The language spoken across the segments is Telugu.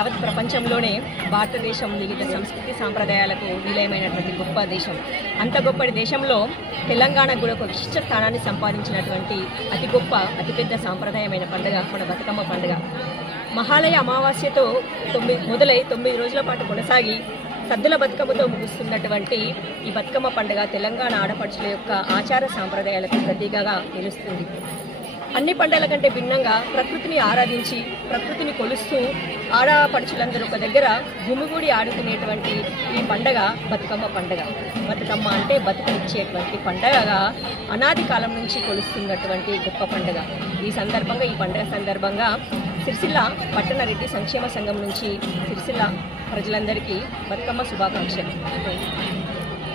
యావత్ ప్రపంచంలోనే భారతదేశం వివిధ సంస్కృతి సాంప్రదాయాలకు నిలయమైనటువంటి గొప్ప దేశం. అంత గొప్పటి దేశంలో తెలంగాణ కూడా ఒక విశిష్ట స్థానాన్ని సంపాదించినటువంటి అతిపెద్ద సాంప్రదాయమైన పండుగ మన బతుకమ్మ పండుగ. మహాలయ అమావాస్యతో మొదలై 9 రోజుల పాటు కొనసాగి సద్దుల బతుకమ్మతో ముగుస్తున్నటువంటి ఈ బతుకమ్మ పండుగ తెలంగాణ ఆడపడుచుల యొక్క ఆచార సాంప్రదాయాలకు ప్రతీకగా నిలుస్తుంది. అన్ని పండుగల కంటే భిన్నంగా ప్రకృతిని ఆరాధించి ప్రకృతిని కొలుస్తూ ఆడపడుచులందరూ ఒక దగ్గర గుమిగూడి ఆడుకునేటువంటి ఈ పండుగ బతుకమ్మ పండుగ. బతుకమ్మ అంటే బతుకనిచ్చేటువంటి పండుగగా అనాది కాలం నుంచి కొలుస్తున్నటువంటి గొప్ప పండుగ. ఈ పండుగ సందర్భంగా సిరిసిల్ల పట్టణ రెడ్డి సంక్షేమ సంఘం నుంచి సిరిసిల్ల ప్రజలందరికీ బతుకమ్మ శుభాకాంక్షలు.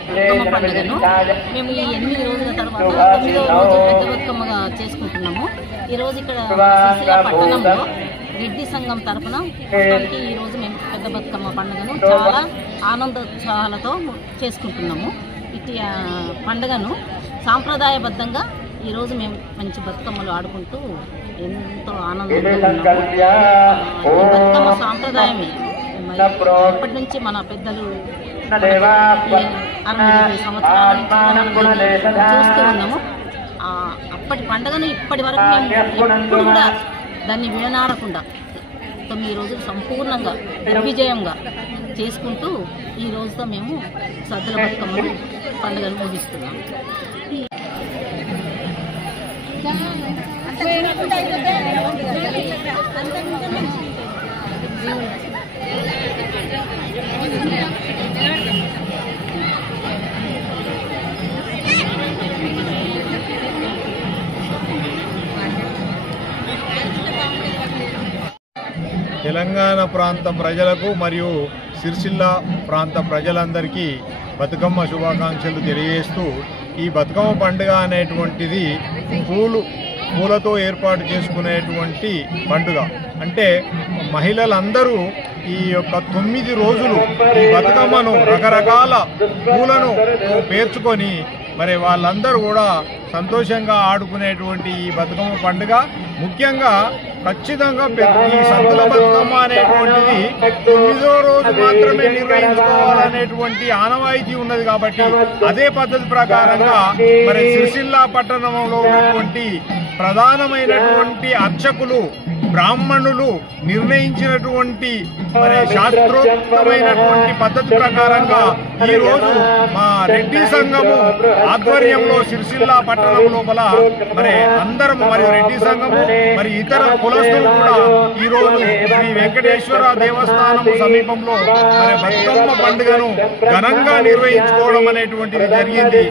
బతుకమ్మ పండుగను మేము ఈ 8 రోజుల తర్వాత 9వ రోజు పెద్ద బతుకమ్మగా చేసుకుంటున్నాము. ఈరోజు ఇక్కడ సిరిసిల్ల పట్టణంలో రెడ్డి సంఘం తరఫున ఈరోజు మేము పెద్ద బతుకమ్మ పండుగను చాలా ఆనందోత్సాహాలతో చేసుకుంటున్నాము. ఇటు పండుగను సాంప్రదాయబద్ధంగా ఈరోజు మేము మంచి బతుకమ్మలు ఆడుకుంటూ ఎంతో ఆనందంగా ఉన్నాము. ఈ బతుకమ్మ సాంప్రదాయమే ఇప్పటి నుంచి మన పెద్దలు 60 సంవత్సరాల నుంచి చూస్తూ ఉన్నాము. అప్పటి పండుగను ఇప్పటి వరకు మేము ఎప్పుడు కూడా దాన్ని విడనాడకుండా 9 రోజులు సంపూర్ణంగా దిగ్విజయంగా చేసుకుంటూ ఈ రోజుతో మేము సద్దుల బతుకమ్మ పండుగను ముగిస్తున్నాము. తెలంగాణ ప్రాంత ప్రజలకు మరియు సిరిసిల్ల ప్రాంత ప్రజలందరికీ బతుకమ్మ శుభాకాంక్షలు తెలియజేస్తూ, ఈ బతుకమ్మ పండుగ అనేటువంటిది పూలతో ఏర్పాటు చేసుకునేటువంటి పండుగ. అంటే మహిళలందరూ ఈ యొక్క 9 రోజులు ఈ బతుకమ్మను రకరకాల పూలను పేర్చుకొని మరి వాళ్ళందరూ కూడా సంతోషంగా ఆడుకునేటువంటి ఈ బతుకమ్మ పండుగ ముఖ్యంగా ఖచ్చితంగా ఈ సద్దుల బతుకమ్మ అనేటువంటిది 9వ రోజు మాత్రమే నిర్వహించుకోవాలనేటువంటి ఆనవాయితీ ఉన్నది. కాబట్టి అదే పద్ధతి ప్రకారంగా మరి సిరిసిల్ల పట్టణంలో ఉన్నటువంటి ప్రధానమైనటువంటి అర్చకులు బ్రాహ్మణులు నిర్ణయించినటువంటి మరి శాస్త్రోక్తమైనటువంటి పద్ధతి ప్రకారంగా ఈ రోజు మా రెడ్డి సంఘము ఆధ్వర్యంలో సిరిసిల్ల పట్టణం లోపల మరి అందరం మరియు రెడ్డి సంఘము మరి ఇతర కులస్తులు కూడా ఈ రోజు శ్రీ వెంకటేశ్వర దేవస్థానం సమీపంలో మరి బతుకమ్మ పండుగను ఘనంగా నిర్వహించుకోవడం అనేటువంటిది జరిగింది.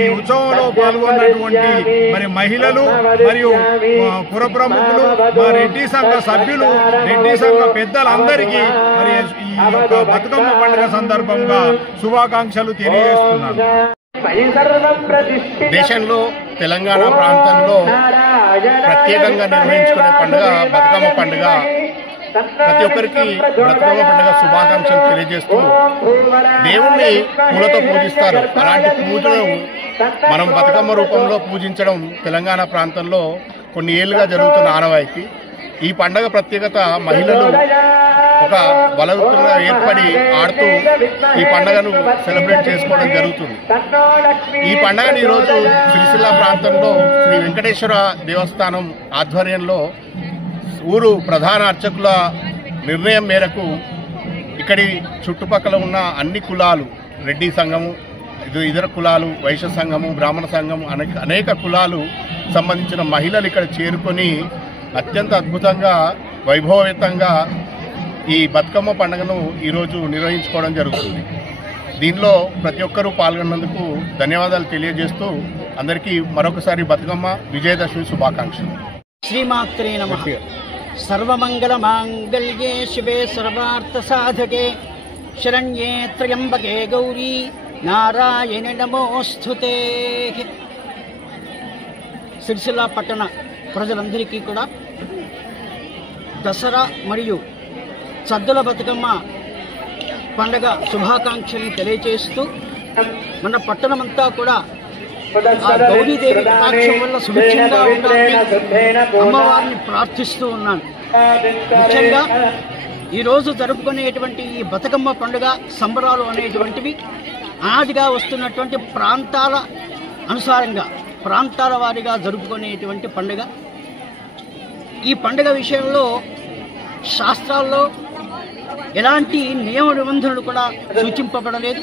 ఈ ఉత్సవంలో పాల్గొన్నటువంటి మరి మహిళలు మరియు పుర ప్రముఖులు మా రెడ్డి సంఘ సభ్యులు రెడ్డి సంఘ పెద్దలందరికీ మరి ఈ యొక్క బతుకమ్మ పండుగ సందర్భంగా శుభాకాంక్షలు తెలియజేస్తున్నాను. దేశంలో తెలంగాణ ప్రాంతంలో ప్రత్యేకంగా నిర్వహించుకునే పండుగ బతుకమ్మ పండుగ. ప్రతి ఒక్కరికి బతుకమ్మ పండుగ శుభాకాంక్షలు తెలియజేస్తూ, దేవుణ్ణి పూలతో పూజిస్తారు. అలాంటి పూజలు మనం బతుకమ్మ రూపంలో పూజించడం తెలంగాణ ప్రాంతంలో కొన్ని ఏళ్లుగా జరుగుతున్న ఆనవాయితీ. ఈ పండుగ ప్రత్యేకత మహిళలు ఒక బలవంతంగా ఏర్పడి ఆడుతూ ఈ పండుగను సెలబ్రేట్ చేసుకోవడం జరుగుతుంది. ఈ పండుగను ఈరోజు సిరిసిల్ల ప్రాంతంలో శ్రీ వెంకటేశ్వర దేవస్థానం ఆధ్వర్యంలో ఊరు ప్రధాన అర్చకుల నిర్ణయం మేరకు ఇక్కడి చుట్టుపక్కల ఉన్న అన్ని కులాలు, రెడ్డి సంఘము, ఇతర కులాలు, వైశ్య సంఘము, బ్రాహ్మణ సంఘము, అనేక కులాలు సంబంధించిన మహిళలు ఇక్కడ చేరుకొని అత్యంత అద్భుతంగా వైభవయుతంగా ఈ బతుకమ్మ పండుగను ఈరోజు నిర్వహించుకోవడం జరుగుతుంది. దీనిలో ప్రతి ఒక్కరూ పాల్గొన్నందుకు ధన్యవాదాలు తెలియజేస్తూ అందరికీ మరొకసారి బతుకమ్మ విజయదశమి శుభాకాంక్షలు. శ్రీమాత్రే నమః. సర్వమంగళ మాంగళ్యే శివే సర్వార్థ సాధకే శరణ్యే త్ర్యంబకే గౌరీ నారాయణ నమోస్తుతే. సిరిసిల్ల పట్టణ ప్రజలందరికీ కూడా దసరా మరియు సద్దుల బతుకమ్మ పండుగ శుభాకాంక్షల్ని తెలియజేస్తూ, మన పట్టణమంతా కూడా ఆ గౌరీదేవి కటాక్షం వల్ల సుభిక్షంగా ఉండాలని అమ్మవారిని ప్రార్థిస్తూ ఉన్నాను. ముఖ్యంగా ఈరోజు జరుపుకునేటువంటి ఈ బతుకమ్మ పండుగ సంబరాలు అనేటువంటివి అనాదిగా వస్తున్నటువంటి ప్రాంతాల అనుసారంగా ప్రాంతాల వారీగా జరుపుకునేటువంటి పండుగ. ఈ పండుగ విషయంలో శాస్త్రాల్లో ఎలాంటి నియమ నిబంధనలు కూడా సూచింపబడలేదు.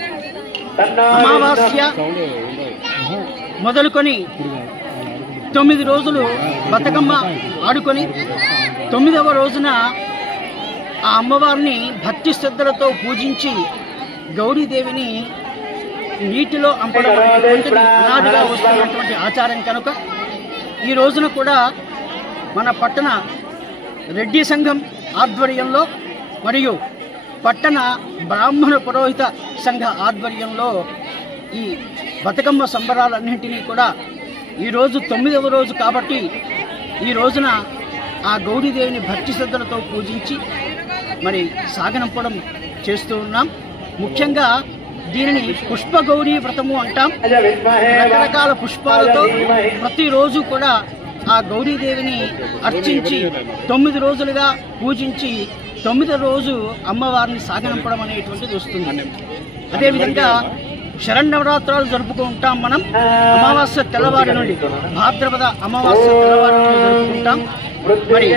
అమావాస్య మొదలుకొని 9 రోజులు బతుకమ్మ ఆడుకొని 9వ రోజున ఆ అమ్మవారిని భక్తి శ్రద్ధలతో పూజించి గౌరీదేవిని నీటిలో అంపడం అనేటువంటిది అనాదిగా వస్తున్నటువంటి ఆచారం కనుక ఈ రోజున కూడా మన పట్టణ రెడ్డి సంఘం ఆధ్వర్యంలో మరియు పట్టణ బ్రాహ్మణ పురోహిత సంఘ ఆధ్వర్యంలో ఈ బతుకమ్మ సంబరాలన్నింటినీ కూడా ఈరోజు 9వ రోజు కాబట్టి ఈ రోజున ఆ గౌరీదేవిని భక్తి శ్రద్ధలతో పూజించి మరి సాగనంపడం చేస్తూ ఉన్నాం. ముఖ్యంగా దీనిని పుష్పగౌరీ వ్రతము అంటాం. రకరకాల పుష్పాలతో ప్రతిరోజు కూడా ఆ గౌరీదేవిని అర్చించి 9 రోజులుగా పూజించి 9వ రోజు అమ్మవారిని సాగనంపడం అనేటువంటిది వస్తుంది. అదేవిధంగా శరన్నవరాత్రాలు జరుపుకుంటాం. మనం అమావాస్య తెల్లవారి నుండి భాద్రపద అమావాస్య తెల్లవారి నుండి జరుపుకుంటాం. మరి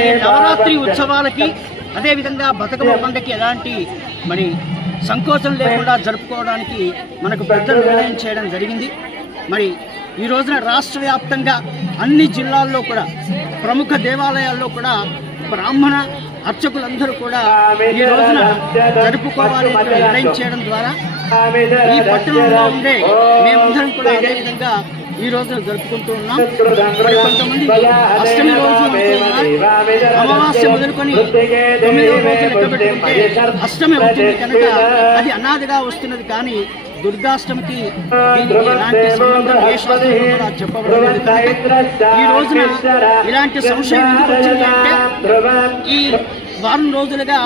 ఈ నవరాత్రి ఉత్సవాలకి అదేవిధంగా బతుకమ్మ పండుగకి ఎలాంటి మరి సంకోచం లేకుండా జరుపుకోవడానికి మనకు పెద్ద నిర్ణయం చేయడం జరిగింది. మరి ఈ రోజున రాష్ట్ర వ్యాప్తంగా అన్ని జిల్లాల్లో కూడా ప్రముఖ దేవాలయాల్లో కూడా బ్రాహ్మణ అర్చకులందరూ కూడా ఈ రోజున జరుపుకోవాలని నిర్ణయం చేయడం ద్వారా ఈ పట్టణంలో ఉండే మేమందరం కూడా అదేవిధంగా ఈ రోజున జరుపుకుంటూ ఉన్నాం. మరి కొంతమంది అష్టమి రోజు అంటున్నారు. అమావాస్య మొదలుకొని 9వ రోజు లెక్క పెట్టుకుంటే అష్టమి అవుతుంది కనుక అది అనాదిగా వస్తున్నది. కానీ దుర్గాష్టమికి దీనికి ఎలాంటి సంబంధం ఏ శాస్త్రంలో కూడా చెప్పబడలేదు కనుక ఈ రోజున ఇలాంటి సంశయం ఎందుకు వచ్చింది అంటే ఈ వారం రోజులుగా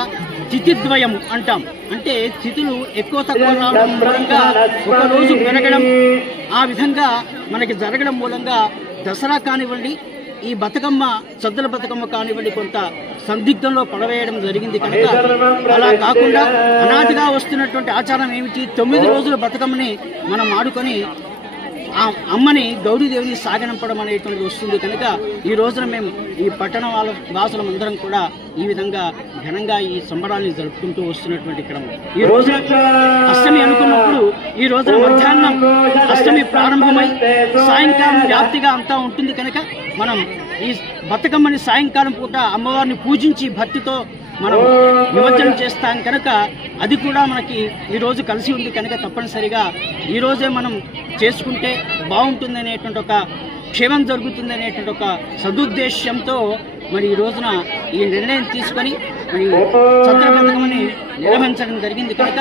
తిథిద్వయం అంటాం. అంటే తిథులు ఎక్కువ తక్కువ రావడం మూలంగా ఒక రోజు పెరగడం ఆ విధంగా మనకి జరగడం మూలంగా దసరా కానివ్వండి ఈ బతుకమ్మ సద్దుల బతుకమ్మ కానివ్వండి కొంత సందిగ్ధంలో పడవేయడం జరిగింది కనుక అలా కాకుండా అనాదిగా వస్తున్నటువంటి ఆచారం ఏమిటి 9 రోజుల బతుకమ్మని మనం ఆడుకొని ఆ అమ్మని గౌరీదేవిని సాగనంపడం అనేటువంటిది వస్తుంది కనుక ఈ రోజున మేము ఈ పట్టణ వాసులందరం కూడా ఈ విధంగా ఘనంగా ఈ సంబరాన్ని జరుపుకుంటూ వస్తున్నటువంటి క్రమం. ఈ రోజున అష్టమి అనుకున్నప్పుడు ఈ రోజున మధ్యాహ్నం అష్టమి ప్రారంభమై సాయంకాలం వ్యాప్తిగా అంతా ఉంటుంది కనుక మనం ఈ బతుకమ్మని సాయంకాలం పూట అమ్మవారిని పూజించి భక్తితో మనం నిమజ్జనం చేస్తాం కనుక అది కూడా మనకి ఈరోజు కలిసి ఉంది కనుక తప్పనిసరిగా ఈరోజే మనం చేసుకుంటే బాగుంటుంది అనేటువంటి ఒక క్షేమం జరుగుతుంది అనేటువంటి ఒక సదుద్దేశ్యంతో మరి ఈ రోజున ఈ నిర్ణయం తీసుకొని మరి చంద్ర బతుకమ్మని నిర్వహించడం జరిగింది కనుక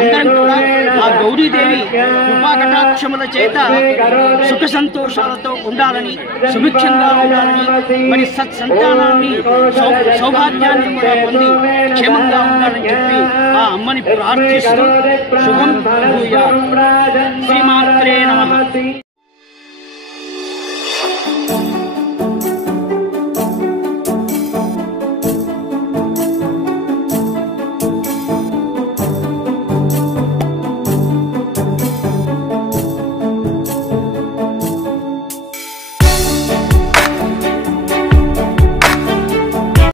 అందరం కూడా ఆ గౌరీదేవి కృపా కటాక్షముల చేత సుఖ సంతోషాలతో ఉండాలని సుభిక్షంగా ఉండాలని మరి సత్సంతానాన్ని సౌభాగ్యాన్ని కూడా పొంది క్షేమంగా ఉండాలని చెప్పి ఆ అమ్మని ప్రార్థిస్తూ శుభం భూయాత్. శ్రీమాత్రే నమః.